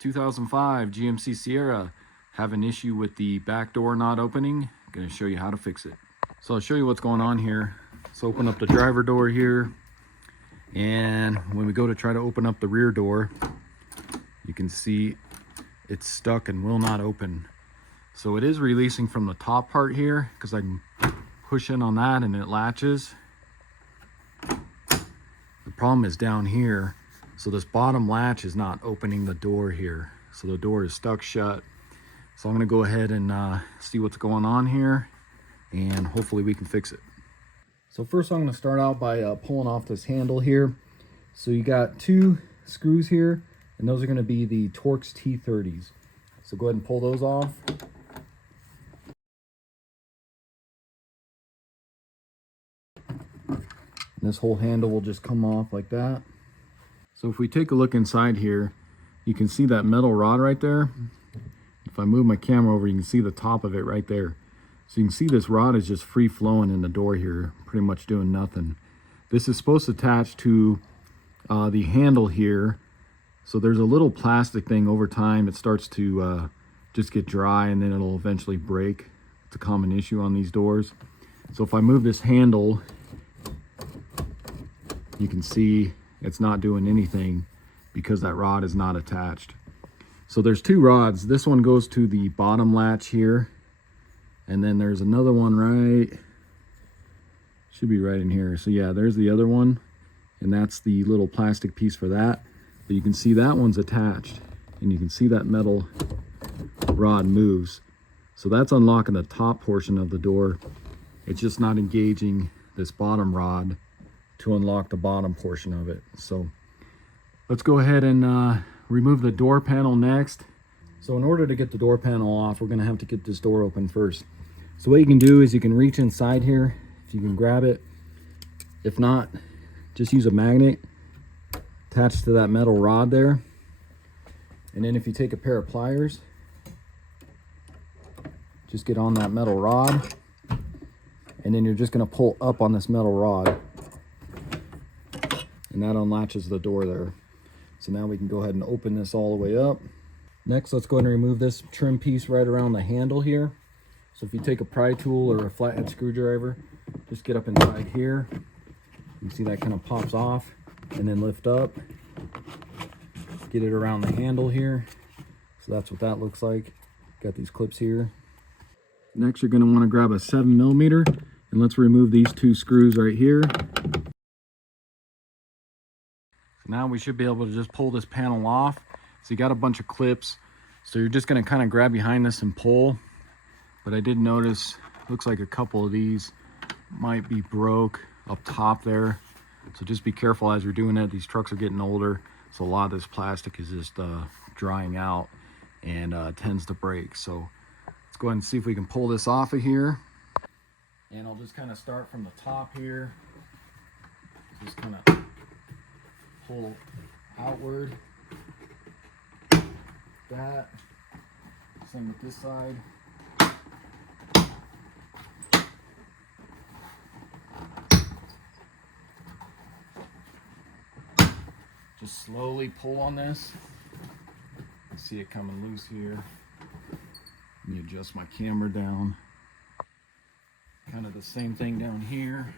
2005 GMC Sierra. Have an issue with the back door not opening. I'm going to show you how to fix it. So I'll show you what's going on here. Let's open up the driver door here, and when we go to try to open up the rear door, you can see it's stuck and will not open. So it is releasing from the top part here because I can push in on that and it latches. The problem is down here. So this bottom latch is not opening the door here. So the door is stuck shut. So I'm gonna go ahead and see what's going on here, and hopefully we can fix it. So first I'm gonna start out by pulling off this handle here. So you got two screws here, and those are gonna be the Torx T30s. So go ahead and pull those off. And this whole handle will just come off like that. So if we take a look inside here, you can see that metal rod right there. If I move my camera over, you can see the top of it right there. So you can see this rod is just free flowing in the door here, pretty much doing nothing. This is supposed to attach to the handle here. So there's a little plastic thing. Over time it starts to just get dry, and then it'll eventually break. It's a common issue on these doors. So if I move this handle, you can see it's not doing anything because that rod is not attached. So there's two rods. This one goes to the bottom latch here, and then there's another one right, should be right in here. So yeah, there's the other one, and that's the little plastic piece for that. But you can see that one's attached, and you can see that metal rod moves. So that's unlocking the top portion of the door. It's just not engaging this bottom rod to unlock the bottom portion of it. So let's go ahead and remove the door panel next. So in order to get the door panel off, we're gonna have to get this door open first. So what you can do is you can reach inside here, if you can grab it. If not, just use a magnet attached to that metal rod there. And then if you take a pair of pliers, just get on that metal rod, and then you're just gonna pull up on this metal rod, and that unlatches the door there. So now we can go ahead and open this all the way up. Next, let's go ahead and remove this trim piece right around the handle here. So if you take a pry tool or a flathead screwdriver, just get up inside here. You can see that kind of pops off, and then lift up. Get it around the handle here. So that's what that looks like. Got these clips here. Next, you're going to want to grab a 7mm, and let's remove these two screws right here. Now we should be able to just pull this panel off. So you got a bunch of clips. So you're just gonna kind of grab behind this and pull. But I did notice, looks like a couple of these might be broke up top there. So just be careful as you're doing it. These trucks are getting older, so a lot of this plastic is just drying out and tends to break. So let's go ahead and see if we can pull this off of here. And I'll just kind of start from the top here. Just kind of pull outward. That. Same with this side. Just slowly pull on this. See it coming loose here. Let me adjust my camera down. Kind of the same thing down here.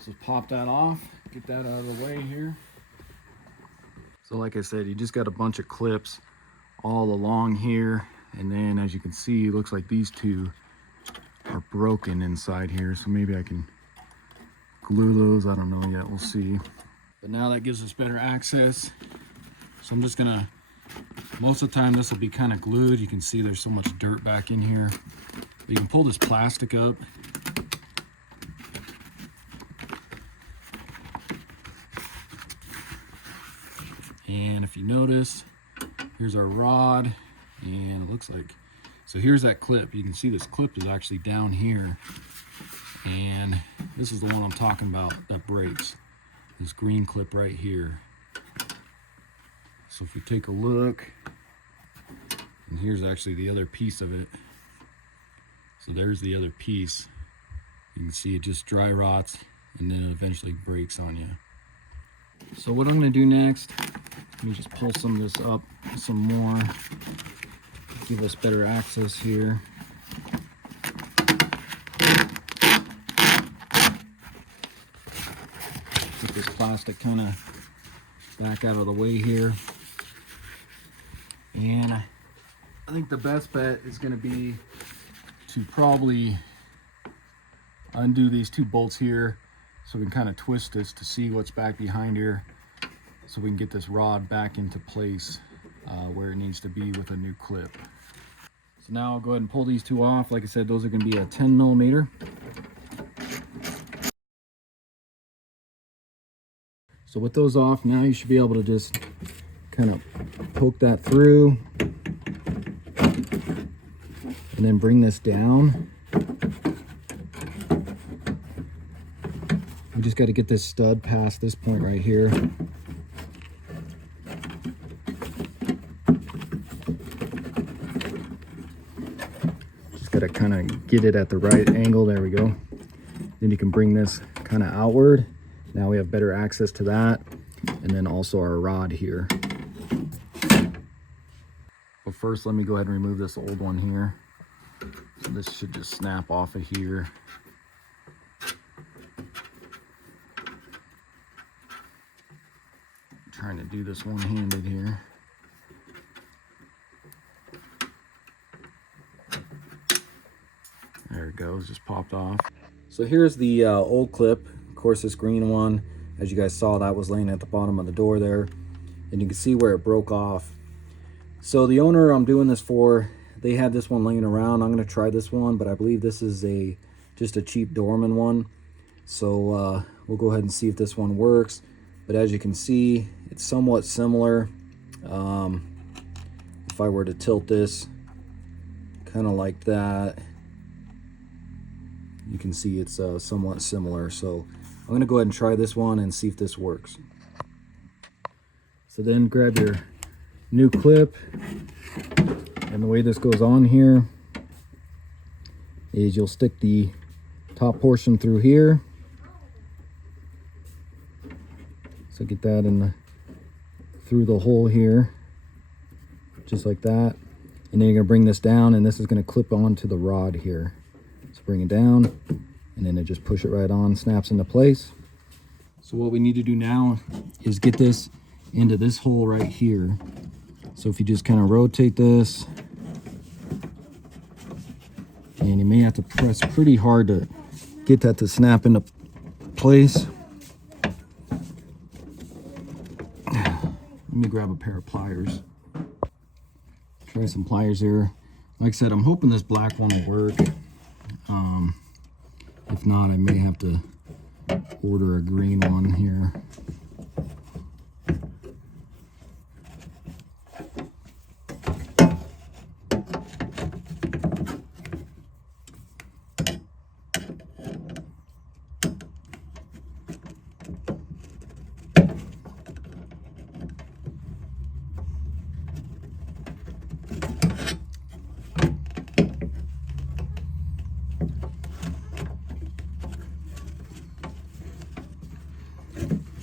So pop that off, get that out of the way here. So like I said, you just got a bunch of clips all along here, and then as you can see, it looks like these two are broken inside here. So maybe I can glue those, I don't know yet, we'll see. But now that gives us better access. So I'm just gonna, most of the time this will be kind of glued. You can see there's so much dirt back in here. But you can pull this plastic up. And if you notice, here's our rod, and it looks like, so here's that clip. You can see this clip is actually down here, and this is the one I'm talking about that breaks. This green clip right here. So if we take a look, and here's actually the other piece of it. So there's the other piece. You can see it just dry rots and then it eventually breaks on you. So what I'm going to do next, let me just pull some of this up some more, give us better access here. Get this plastic kind of back out of the way here. And I think the best bet is going to be to probably undo these two bolts here so we can kind of twist this to see what's back behind here so we can get this rod back into place where it needs to be with a new clip. So now I'll go ahead and pull these two off. Like I said, those are going to be a 10 millimeter. So with those off, now you should be able to just kind of poke that through and then bring this down. We just got to get this stud past this point right here. Just got to kind of get it at the right angle. There we go. Then you can bring this kind of outward. Now we have better access to that. And then also our rod here. But first, let me go ahead and remove this old one here. So this should just snap off of here. Trying to do this one-handed here. There it goes, just popped off. So here's the old clip. Of course, this green one, as you guys saw, that was laying at the bottom of the door there. And you can see where it broke off. So the owner I'm doing this for, they had this one laying around. I'm going to try this one, but I believe this is just a cheap Dorman one. So we'll go ahead and see if this one works. But as you can see, it's somewhat similar. If I were to tilt this kind of like that, you can see it's somewhat similar. So I'm going to go ahead and try this one and see if this works. So then grab your new clip, and the way this goes on here is you'll stick the top portion through here. So get that through the hole here, just like that. And then you're gonna bring this down, and this is gonna clip onto the rod here. So bring it down, and then just push it right on, snaps into place. So what we need to do now is get this into this hole right here. So if you just kind of rotate this, and you may have to press pretty hard to get that to snap into place. Let me grab a pair of pliers. Try some pliers here. Like I said, I'm hoping this black one will work. If not, I may have to order a green one here.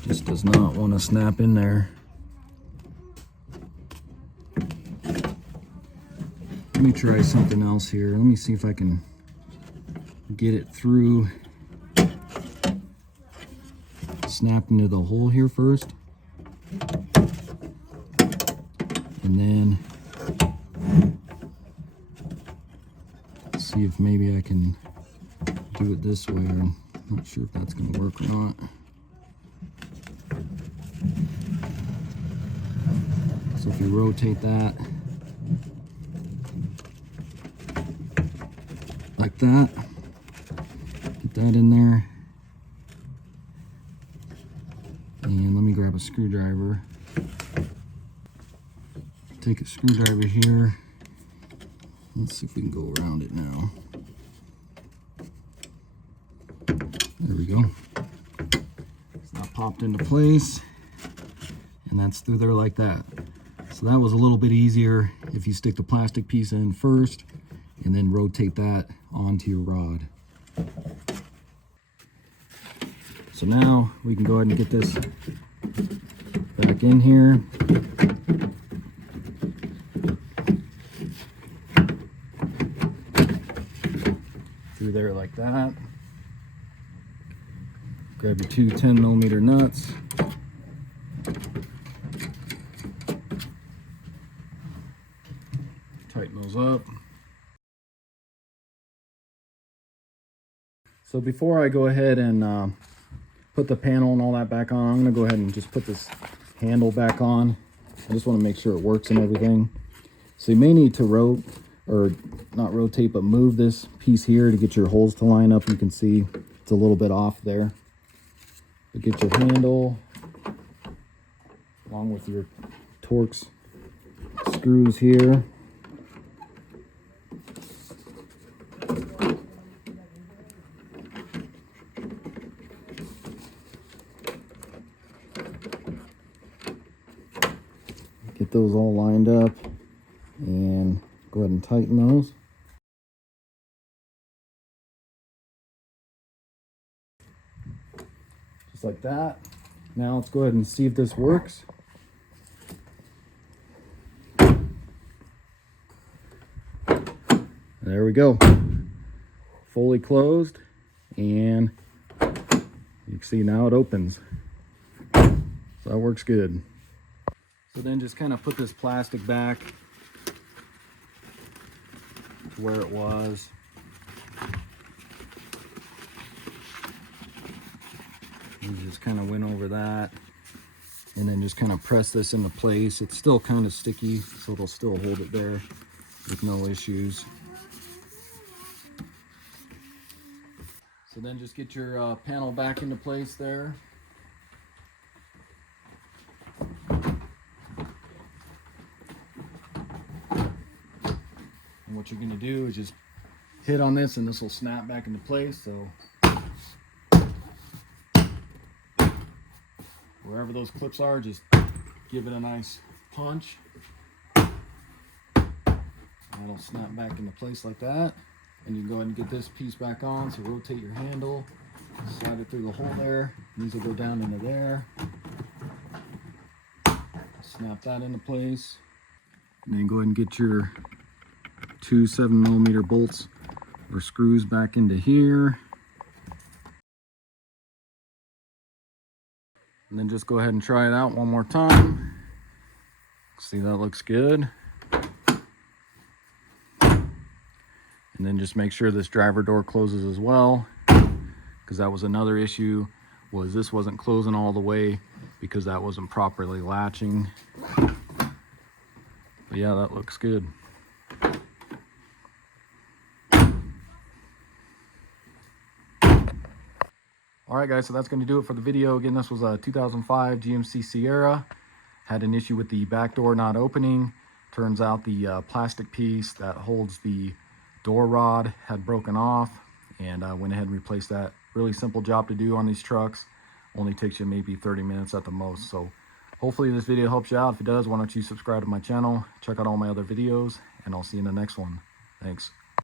Just does not want to snap in there. Let me try something else here. Let me see if I can get it through. Snap into the hole here first. And then see if maybe I can do it this way. I'm not sure if that's going to work or not. So if you rotate that like that, get that in there, and let me grab a screwdriver. Take a screwdriver here. Let's see if we can go around it now. There we go. It's not popped into place, and that's through there like that. So that was a little bit easier if you stick the plastic piece in first and then rotate that onto your rod. So now we can go ahead and get this back in here. Through there like that. Grab your two 10mm nuts. Tighten those up. So before I go ahead and put the panel and all that back on, I'm going to go ahead and just put this handle back on. I just want to make sure it works and everything. So you may need to not rotate, but move this piece here to get your holes to line up. You can see it's a little bit off there. But get your handle along with your Torx screws here. Get those all lined up and go ahead and tighten those. Just like that. Now let's go ahead and see if this works. There we go. Fully closed, and you can see now it opens. So that works good. So then just kind of put this plastic back to where it was. And just kind of went over that, and then just kind of press this into place. It's still kind of sticky, so it'll still hold it there with no issues. So then just get your panel back into place there. And what you're going to do is just hit on this and this will snap back into place. So wherever those clips are, just give it a nice punch. That'll snap back into place like that. And you can go ahead and get this piece back on. So rotate your handle, slide it through the hole there. These will go down into there. Snap that into place. And then go ahead and get your two 7mm bolts or screws back into here. And then just go ahead and try it out one more time. See, that looks good. And then just make sure this driver door closes as well, because that was another issue, was this wasn't closing all the way because that wasn't properly latching. But yeah, that looks good. All right, guys, so that's going to do it for the video. Again, this was a 2005 GMC Sierra. Had an issue with the back door not opening. Turns out the plastic piece that holds the door rod had broken off, and I went ahead and replaced that. Really simple job to do on these trucks. Only takes you maybe 30 minutes at the most. So hopefully this video helps you out. If it does, why don't you subscribe to my channel, check out all my other videos, and I'll see you in the next one. Thanks.